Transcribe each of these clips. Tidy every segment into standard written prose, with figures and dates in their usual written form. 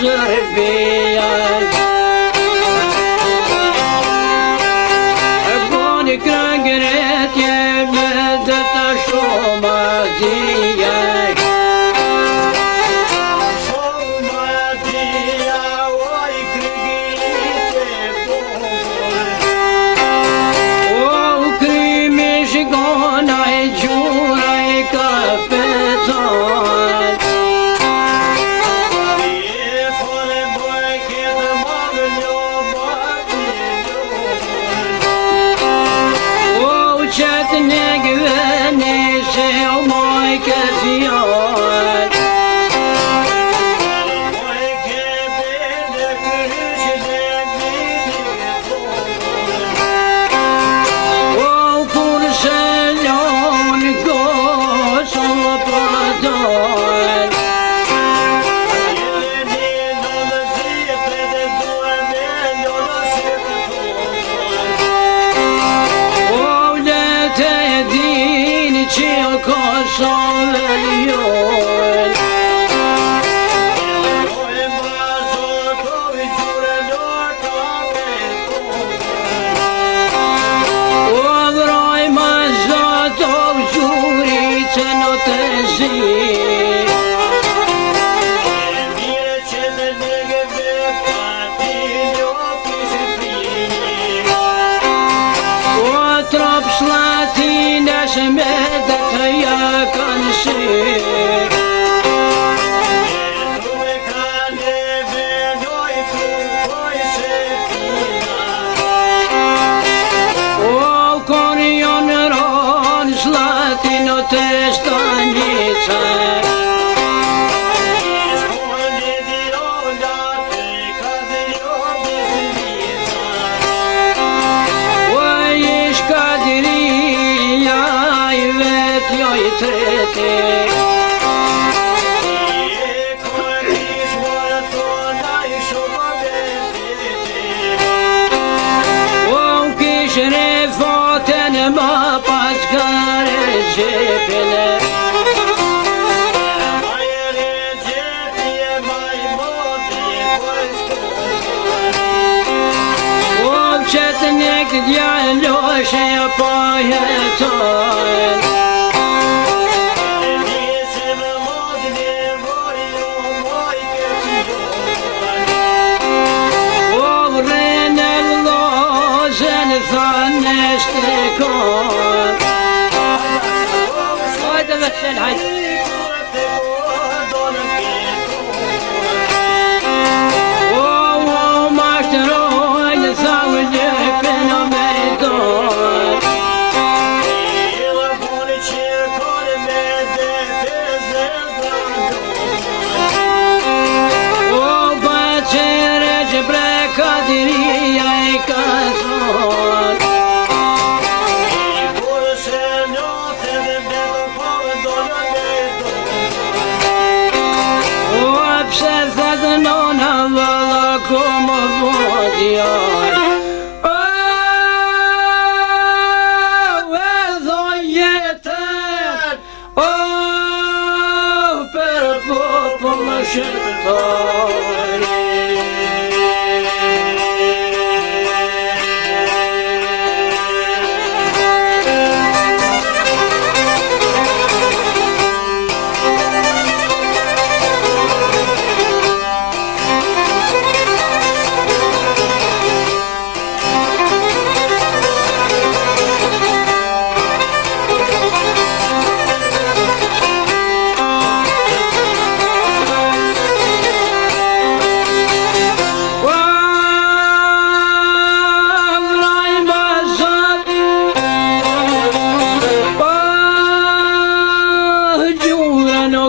Serbia. Boni krangëretje me dëta shumë adhije. Shumë adhija, oj krigite o krimi shikona e gjura e kapetan. Qëtë në gëveni se o moj këzion. Moj këbe në kërëshë dhe o kur se lon goso përdojnë. Jeleni në në zifre dhe dueme njënë se dini që o Kosovë jon. Oj ma zotovi gjure lorta me o vroj ma zotov gjuri që në të zi. Mire që dhe negeve pati ljopi se prini o trop Slatina se me dhe të jakan si. Etu me kane vedoj frukoj se pina. O kon jonë ronë Slatino të stanica. Shkone dirolla të kadrio biznica. O ish kadiria i vet jo i treti. O kish refoten ma pas kare gjepile. Majere gjepje maj modi o qëtë nek djalloshe po jeton. O vrene lozen thane shtekon. Hajde vesel, hajde. O mashtrojnë thau ljepin o mejdon. O bacere që brekadiria i kazon. O pse thëtë nona valla ku më vodjan. O edho jetën o për popullë shqiptar.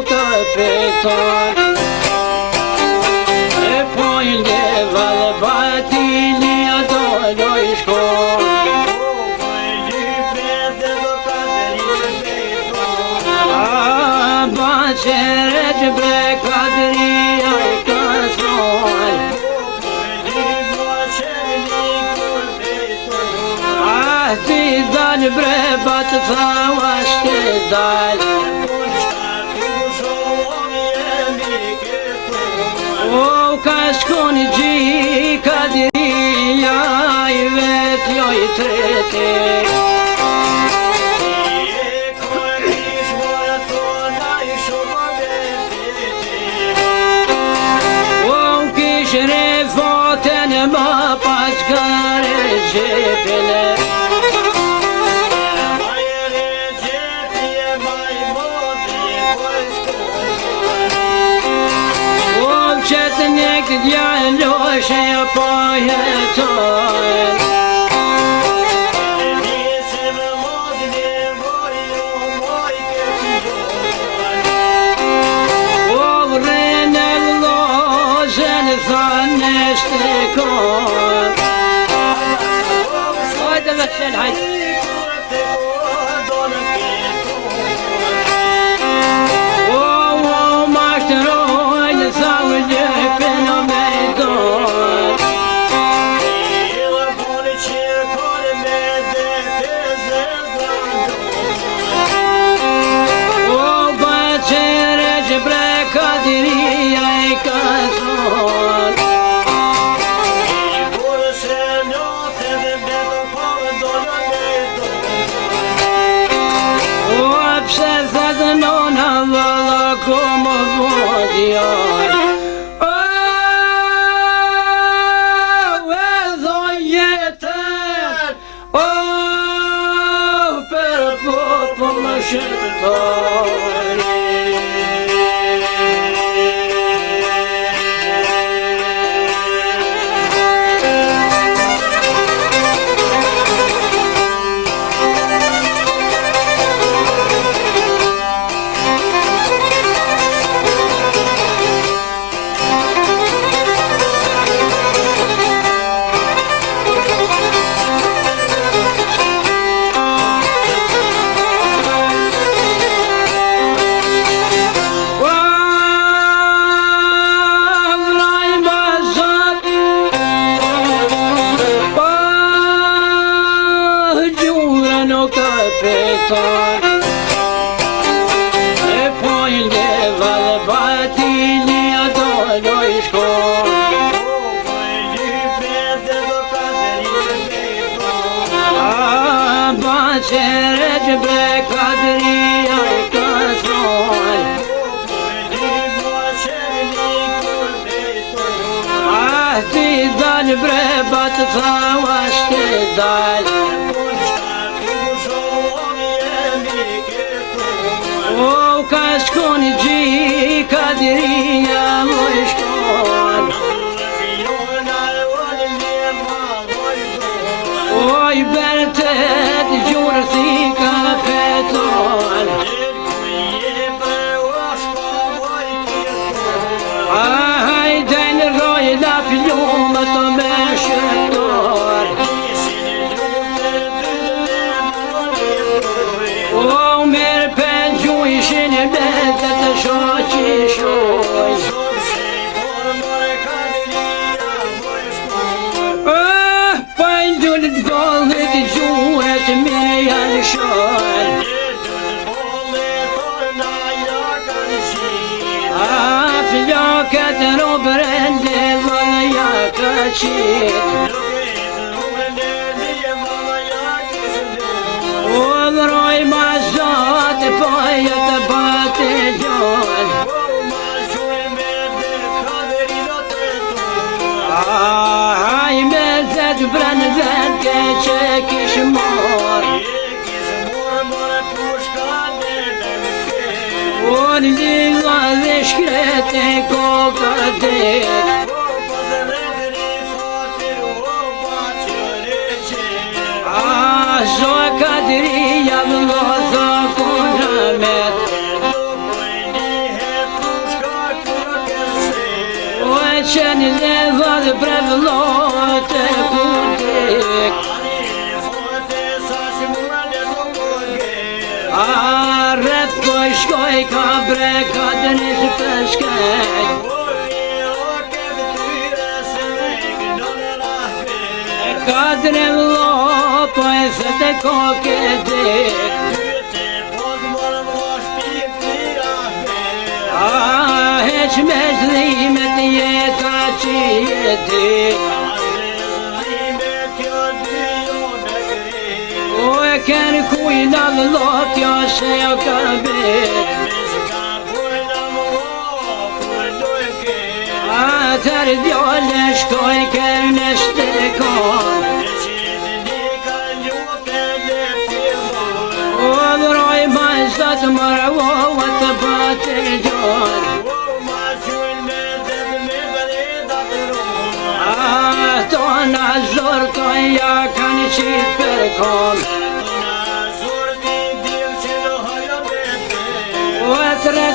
kapitan e pojnë dhe batili ato doj shkon a bacere që bre kadria i kason a ti dal bre bat thawa shte dal ka shkoni gjika diria I vet jo I treti Refoten ma paskare gjepile Qëtë nek djalloshe po jetojnë Hajde dhe qëllë, hajde Mashtrojnë sa u gjepin o me dojnë Bacere që breka diria I ka zonë Pse thëtë nona valla ku më vodjar Edho jetër për popull shqiptar E pojnë vallë batili ato loj shkon Bacere që breka diria I ka thonë Ti dalë bre batë thawa shte dalë Ka shkoni gjika diria më shkon Oj bertet gjurë thika peton Hajde në roj la pjumë të me shëtor Merë pen gjujshin e betet të shoqi shoj Pajnë gjullit gollit gjurët mire janë shoj Flokët robrende vallëja ka qitë Roj ma zote po jetë bate gjonë Aj me zetë brenë vete që kishë morë Unë lilla dhe shkrete koka dhek Zoka diria vëllotha kuna met Oj qeni dhe vadë bre vëllote kutek Rrët poj shkoj ka bre ka dënis pëshket Ka dëne vëllo e thete koke dik Heq me zlimet jeta veti. O e kërë kujna dhe lotja se ja ka bet. Atër djallë shkoj kërë në stekon. O dhroj majzat marrë të bate gjon. Ato në zor të ja kanë qitë për kom. O tre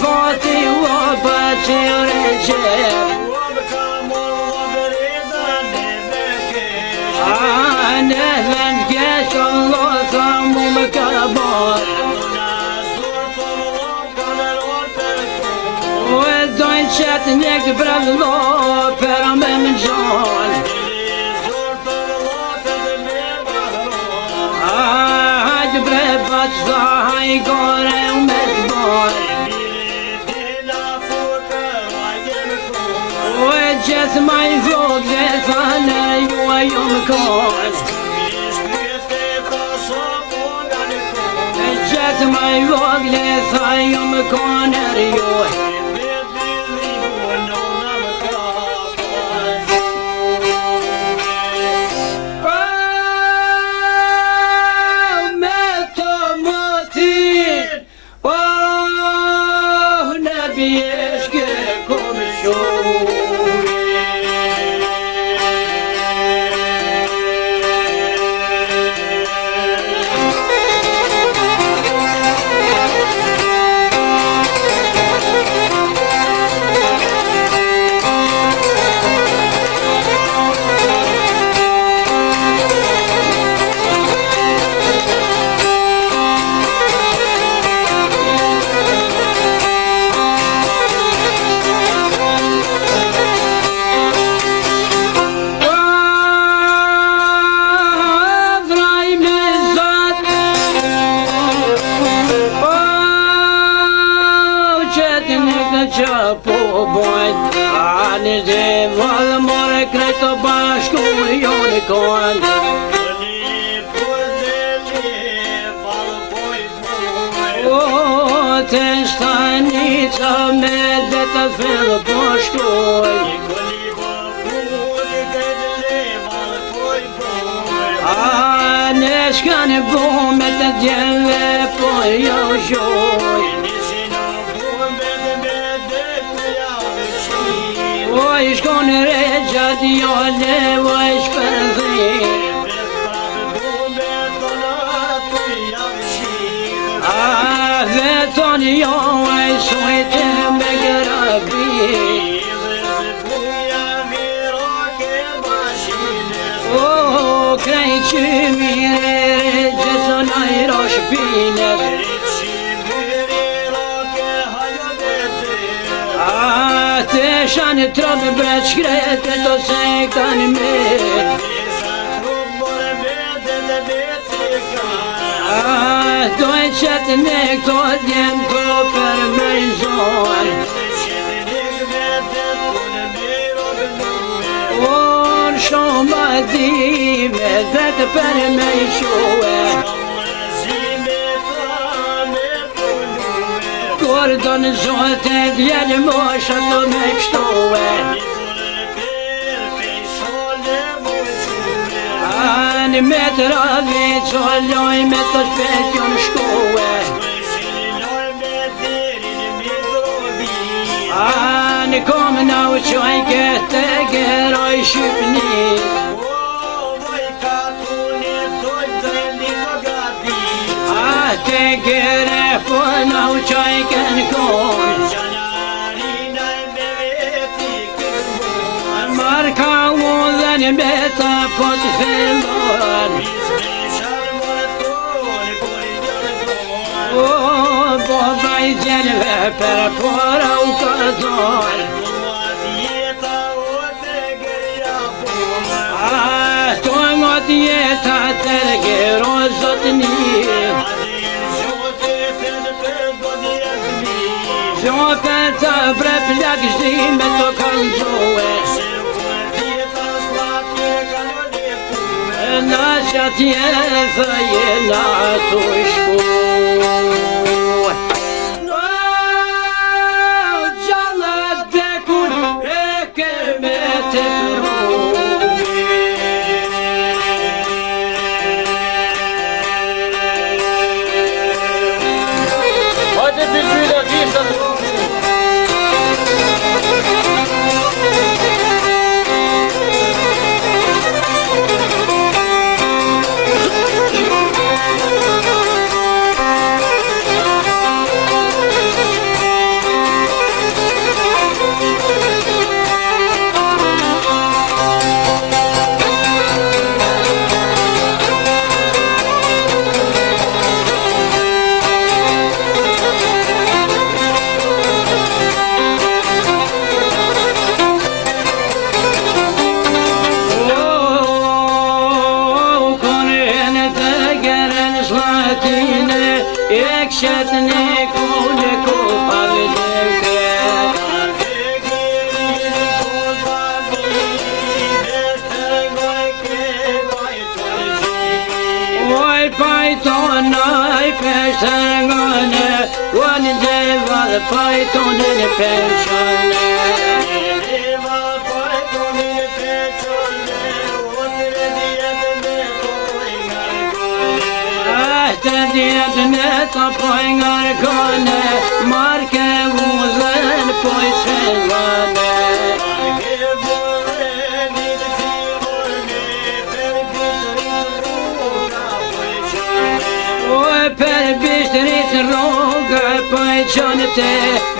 fati o bëci reqep. Në vend keq Allah tha mu më ka bar. O e dojnë qëtë njëkë brevlo për me më gjon. Hajtë bre bat tha haj gore u me të bar. O e gjithë ma i vogë tha në ju a ju më kon. Ma i vogle tha ju më konër ju. Me të motin në bjeshke kom shumë. Po bojt, anë dhe vallë more krejtë bashku jo në kohën. O, të stanica me dhe të fillë po shkoj. Anë shka në bu me të djeve po jo shoj. Oj shkon regjat jo levo e shpërdhir. Veton jo e sojtë me grabir. O krejt që mire regjat së najro shpinër. Të shanë trobë bret shkrete do se kanë mirë. Do e qëtë në këto djemë të për me i zonë. O në shumë adime dhe të për me i shuë. Kur do në zote djelë mosha do me pështove. Anë me të radhit so loj me të shpet jo në shkove. Anë kom në uqoj këtë geroj shqipnit. Te gere po në uqoj kënë konë. Marka u dhe në beta po të fillon. O, boba i gjelve për pora u këzon. To ngot jeta të gero zotni. Zopet të bre plak zhime të kalzohe. Atje thëjena të shkuj Gjallët dhe kur e keme të pruvi Hajde birbira gjitha të Ekşetni kule kopabilirke Oy paytonay peşangane Vani deval paytonin peşane Diyetine tapayıngar kone Marke vuzen poy selvane Oy per bistrit roga poy çanete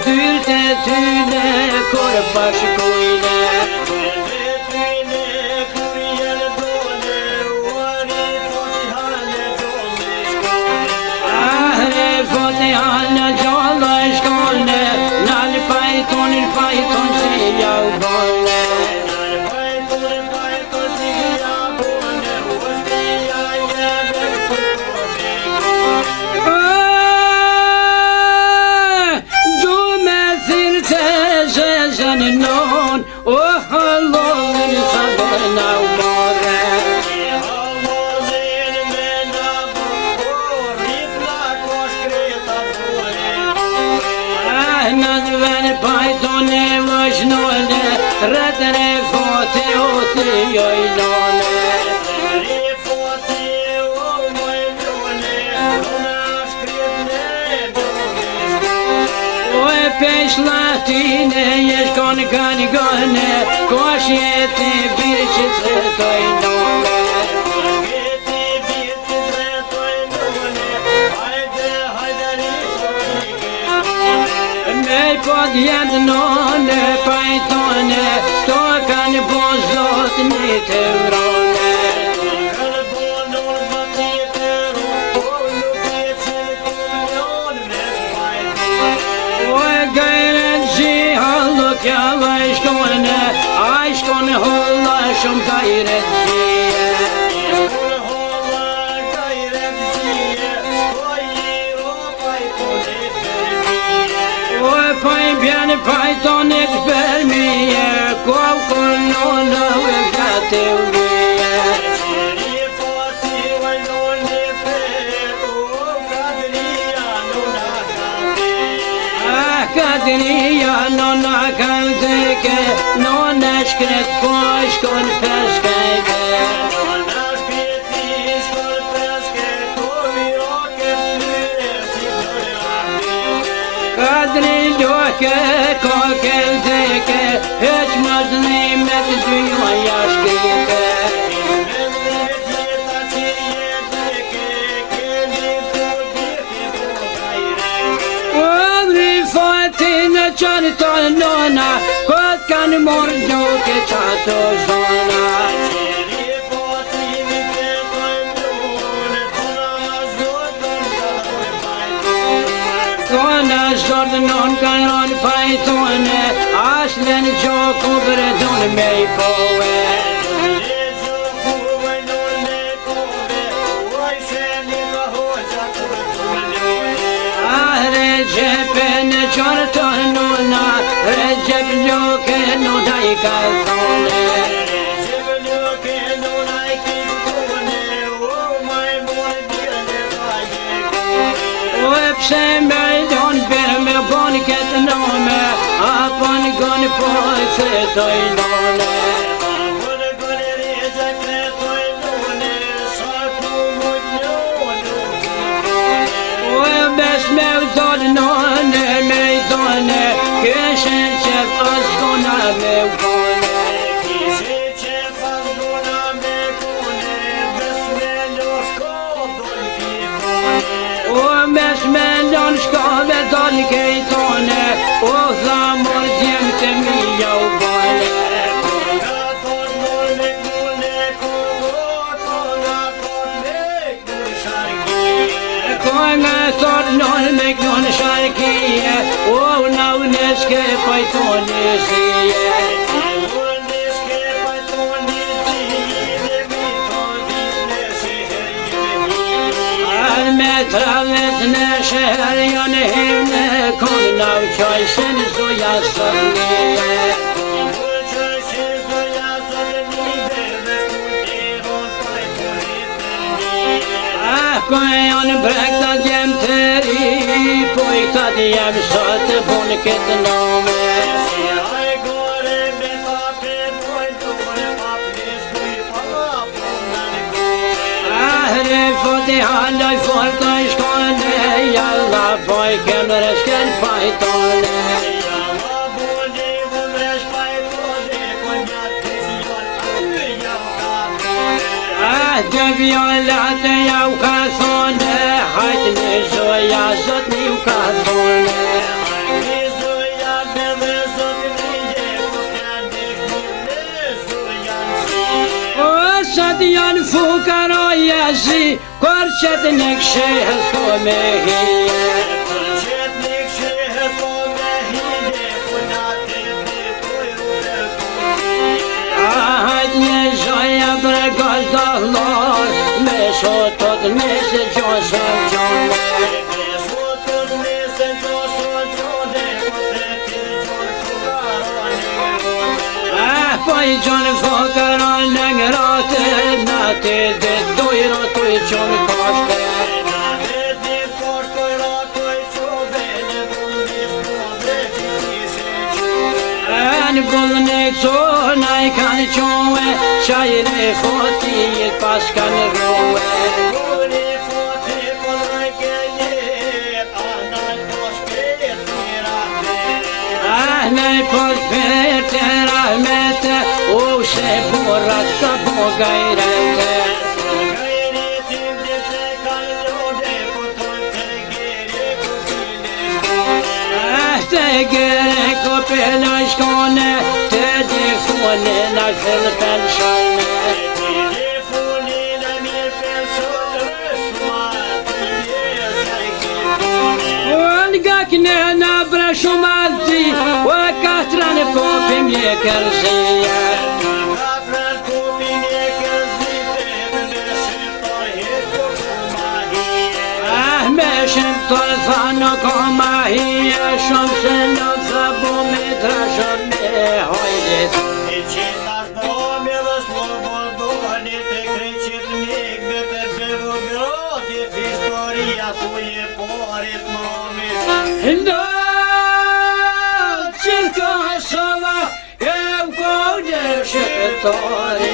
Dülte tüle kor baş koyne Python siya bole Du me thirte zezan non Oh Allah'ın sabena umore Python e vazhnone, rëtëre foti o të jojnone O e pesh latine, jesh konë kanë gëne, kosh jeti birë që të tojnone Pod jetë none, pajtone, to kanë po zot një të vrone O e gajren që halukja vajshkone, a shkone holla shumë gajren që Bjene pajtonit për mije, kov kërnona ve gati u mije Kadria nona kantike, nona shkret po shkon peskajke Kadri loke, kokel teke, hiç mazlimet dünyaya şkike Odri fatine çarto nona, kot kan mordo ke çato zona Zord non kan pajtone, aslen gjoku bredon me I poe Recep çorto nona, Recep loke nona I kaltone tojnone. Travet në shërë janë hevne, konë në qajshen zoja sërnije. Kone janë brekta gjemë të ri, po I këta të jemë sotë punë këtë nome. Foti handaj fort og skåne, jalla pojken resken pajtone. Jalla bonde vondres pajtone, konjatte jauka. Døv jallate jauka thone, hajt në zoja sot njuka thone. Sot janë fukaroja si, kur qëtë në kshehës ko me hije. Kur qëtë në kshehës ko me hije, punate të kujru të kujru. Hajt një zoja për gazdahlor, me sotot me se gjosër gjone. Me sotot me se gjosër gjone, po të gjosër fukarone. Po I gjonë fukarone në ngrate, te dhe dojra të I qonë kashte. Te dhe kashtojra të I qove, në bullnis podre që kishe qove. Në bullnis qona I kanë qove, qajre fotit pas kanë rove. Kone fotit për rëjke jet, anaj pos për të rahmete. Anaj pos për të rahmete, o se burat ka po gajrete. Gere ko pela shkone, telefonin a fill pensione. Telefonin a mir pensione, shumati gakne na bre shumati, o katran kopi mje kërzije. Katran kopi mje kërzije, me shimtoj hito komahije. Me shimtoj thano komahije, shumë se në zabo me trashën me hojlit. I qitash bomi dhe slobodoni, të kreqit mikve të beru grotit, historia tu je porit momit. Do qilë Kosova, e u kone shqiptari.